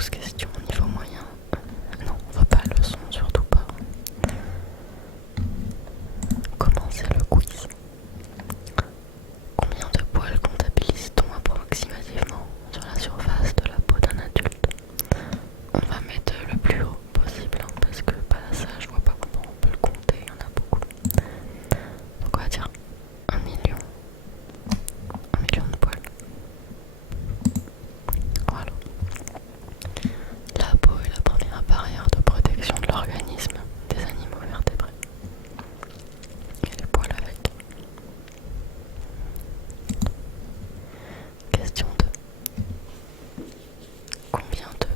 12 questions au niveau moyen. Non, on va pas le son, surtout pas. Commencer le quiz. Combien de poils comptabilise-t-on approximativement sur la surface de la peau d'un adulte? On va mettre le plus haut possible, hein, parce que bah, ça je vois pas comment on peut le compter, il y en a beaucoup. Donc on va dire 1 million. 1 million de poils. Voilà. La peau est la première barrière de protection de l'organisme des animaux vertébrés. Et les poils avec. Question 2. Combien de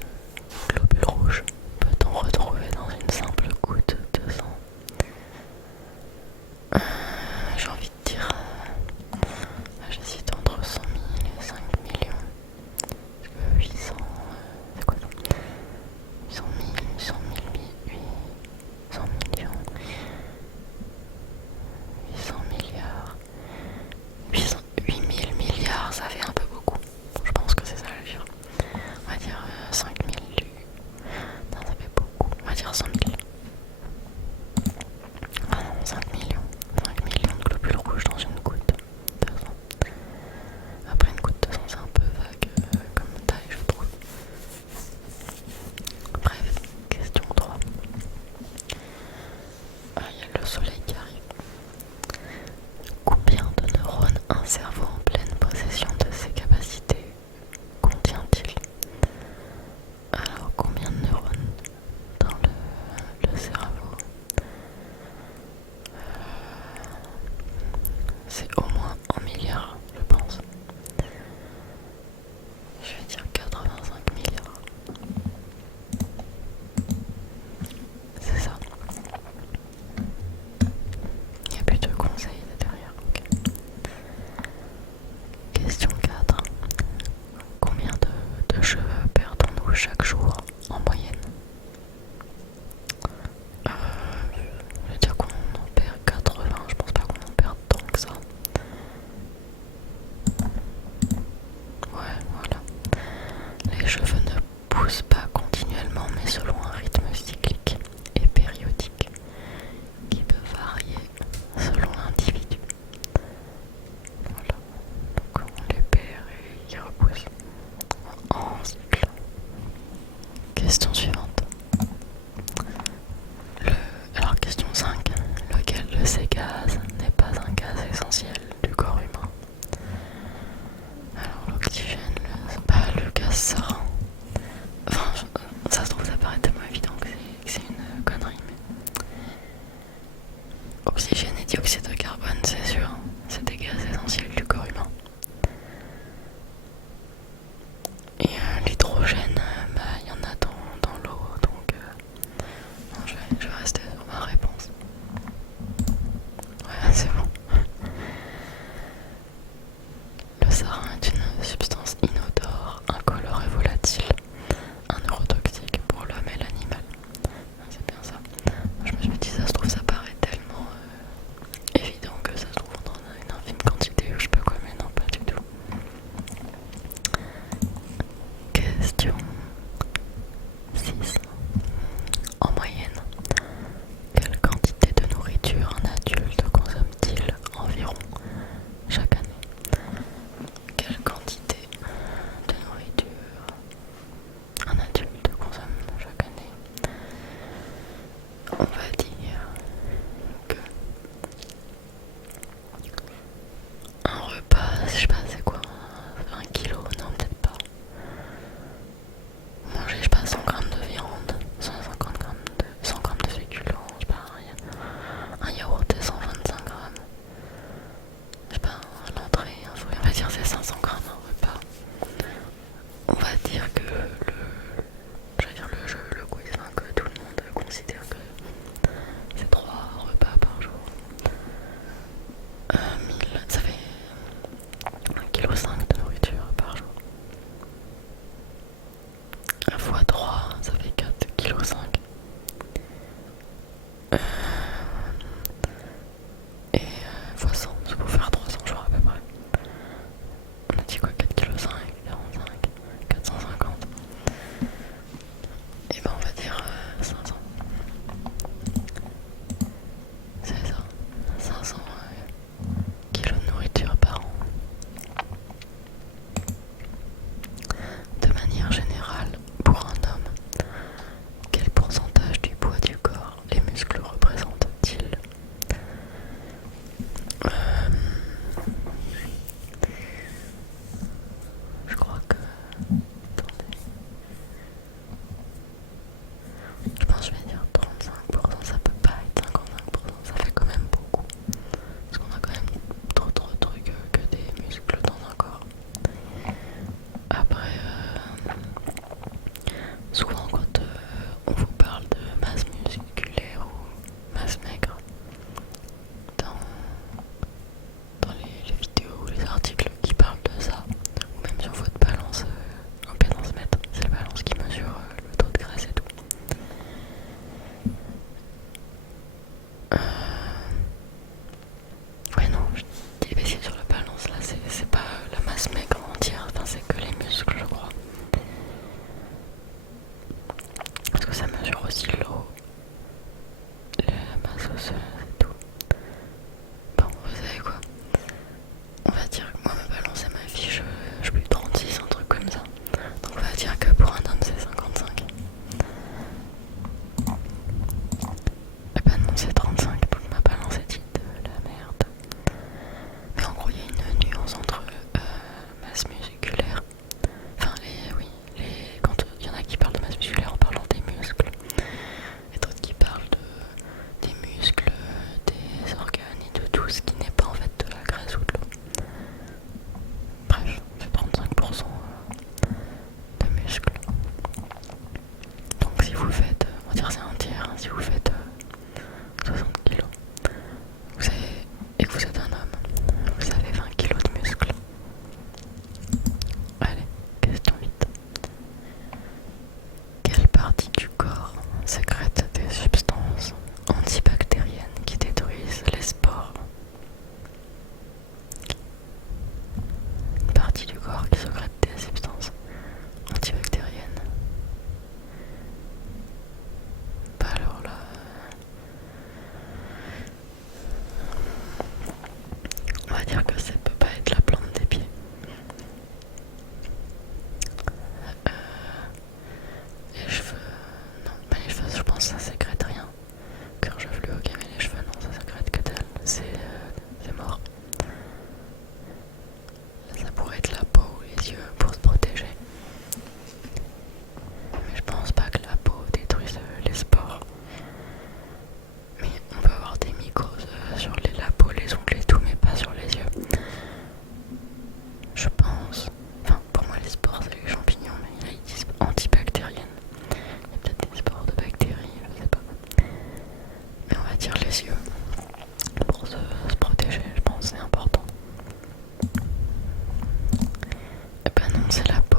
globules rouges peut-on retrouver dans une simple goutte de sang? J'ai envie de dire... j'hésite entre 100 000 et 5 millions. Parce que 800... c'est quoi ça? 800 000, 800 000, 800 millions... 800 milliards... 8000 milliards, ça fait un peu beaucoup. Je pense que c'est ça le chiffre. On va dire 5000. Non, ça fait beaucoup. On va dire 100 000. Ah non, 5 millions. 5 millions de globules rouges dans une goutte de sang. Après, une goutte de sang, c'est un peu vague comme taille, je trouve. Bref, question 3. Ah, il y a le soleil qui arrive. Combien de neurones un cerveau en pleine possession de ses capacités contient-il? Alors, combien de neurones dans le cerveau? C'est au moins 1 milliard, je pense. Je vais dire 85 milliards. C'est ça. Il n'y a plus de conseils derrière. Okay. Question 4. Combien de cheveux perdons-nous chaque jour en moyenne? Je vais dire qu'on en perd 80. Je pense pas qu'on en perde tant que ça. Ouais, voilà. Les cheveux ne poussent pas continuellement, mais selon un rythme cyclique et périodique qui peut varier selon l'individu. Voilà. Donc on les perd et ils repoussent en cycle. Question suivante. Alors question 5. Lequel de ces gaz n'est pas un gaz essentiel du corps humain? Alors l'oxygène, le gaz sarin. Enfin, ça se trouve ça paraît tellement Souvent quand on vous parle de masse musculaire ou masse maigre dans, les vidéos ou les articles qui parlent de ça, ou même sur votre balance impédance-mètre, c'est la balance qui mesure le taux de graisse et tout. Ouais non, je dis baisser sur la balance là, c'est pas la masse maigre entière, enfin c'est que les muscles je crois. Parce que ça mesure aussi l'eau, la masse osseuse et tout. Bon, vous savez quoi? On va dire que moi ma balance elle m'affiche je sais plus 36, un truc comme ça. Donc on va dire que pour un homme c'est 55. Eh ben non c'est 35, donc ma balance est dite de la merde. Mais en gros il y a une nuance entre masse musculaire. Enfin oui, quand il y en a qui parlent de masse musculaire en parlant des muscles. Et d'autres qui parlent des muscles, des organes et de tout ce qui n'est pas en fait de la graisse ou de l'eau. Bref, c'est 35% de muscles. Donc si vous faites, on va dire c'est un tiers, hein, si vous faites 60 kilos, et que vous êtes un homme, vous avez 20 kilos de muscles. Allez, question 8. Quelle partie du corps sécrète des substances antibactériennes qui détruisent les spores? Une partie du corps qui sécrète des substances antibactériennes. Bah alors là... on va dire que ça peut pas être la plante des pieds. Les cheveux... non, mais les cheveux je pense que ça sécrète rien. Cœur chevelu, ok, mais les cheveux non, ça sécrète que dalle. C'est mort. Ça pourrait être la peau ou les yeux pour se protéger. Mais je pense pas que la peau détruise les spores. Mais on peut avoir des mycoses sur la peau, les ongles et tout, mais pas sur les yeux. Je pense. Enfin, pour moi les spores c'est les champignons, mais là ils disent antibactériennes. Il y a peut-être des spores de bactéries, je sais pas. Mais on va dire les yeux. Pour se protéger, je pense que c'est important. Et ben non, c'est la peau.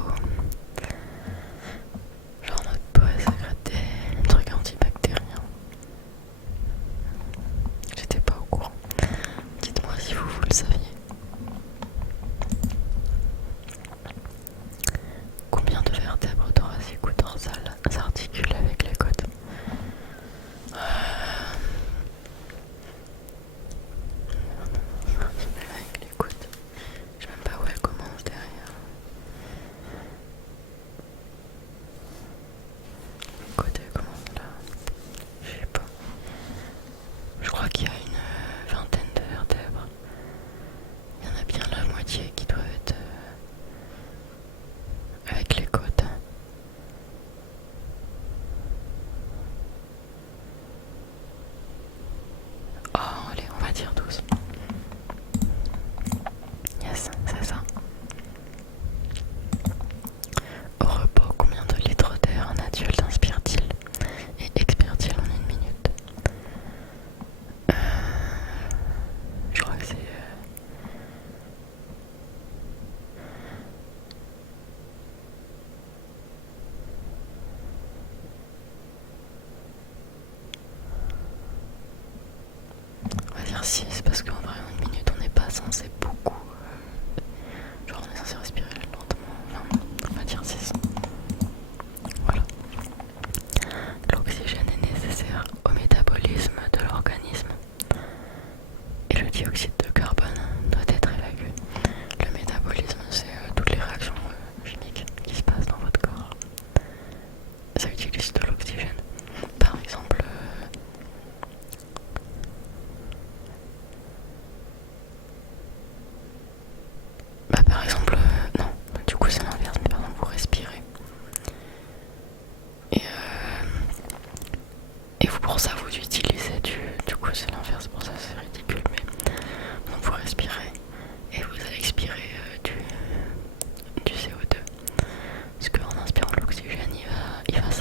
Genre notre peau elle sécrète des trucs antibactériens. J'étais pas au courant. Dites-moi si vous le saviez. Combien de vertèbres thoraciques ou dorsales s'articulent avec les côtes? Avec les côtes. Je sais même pas où elle commence derrière. Côté commence là. Je sais pas. Je crois qu'il y a une vingtaine de vertèbres. Il y en a bien la moitié qui doivent être avec les côtes. Oh, allez, on va dire 12. Yes, c'est ça. Au repos, combien de litres d'air un adulte inspire-t-il et expire-t-il en une minute? Je crois que c'est... on va dire 6 parce qu'en vrai en une minute on n'est pas censé beaucoup... genre on est censé respirer lentement. Enfin, on va dire 6. Voilà. L'oxygène est nécessaire au métabolisme de l'organisme et le dioxyde de carbone doit être évacué. Le métabolisme, c'est toutes les réactions chimiques qui se passent dans votre corps. Ça utilise de l'oxygène. Par exemple, non, du coup c'est l'inverse, mais par exemple vous respirez. Et vous pour ça vous utilisez du coup c'est l'inverse, pour ça c'est ridicule, mais donc vous respirez et vous allez expirer du CO2. Parce qu'en inspirant l'oxygène il va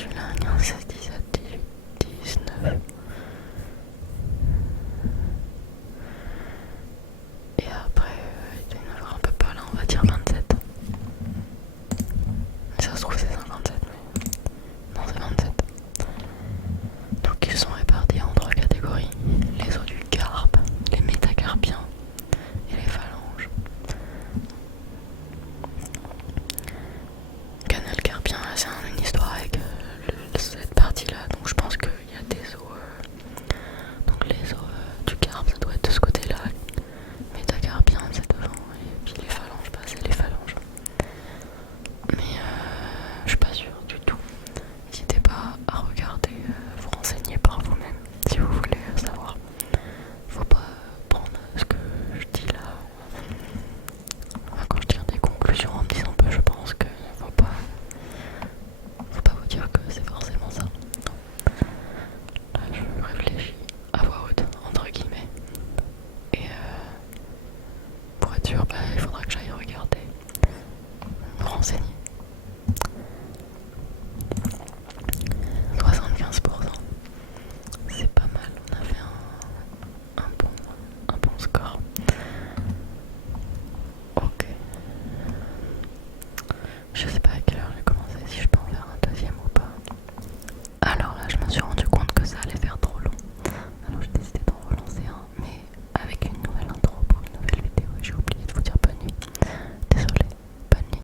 celui-là, 15, 16, 17.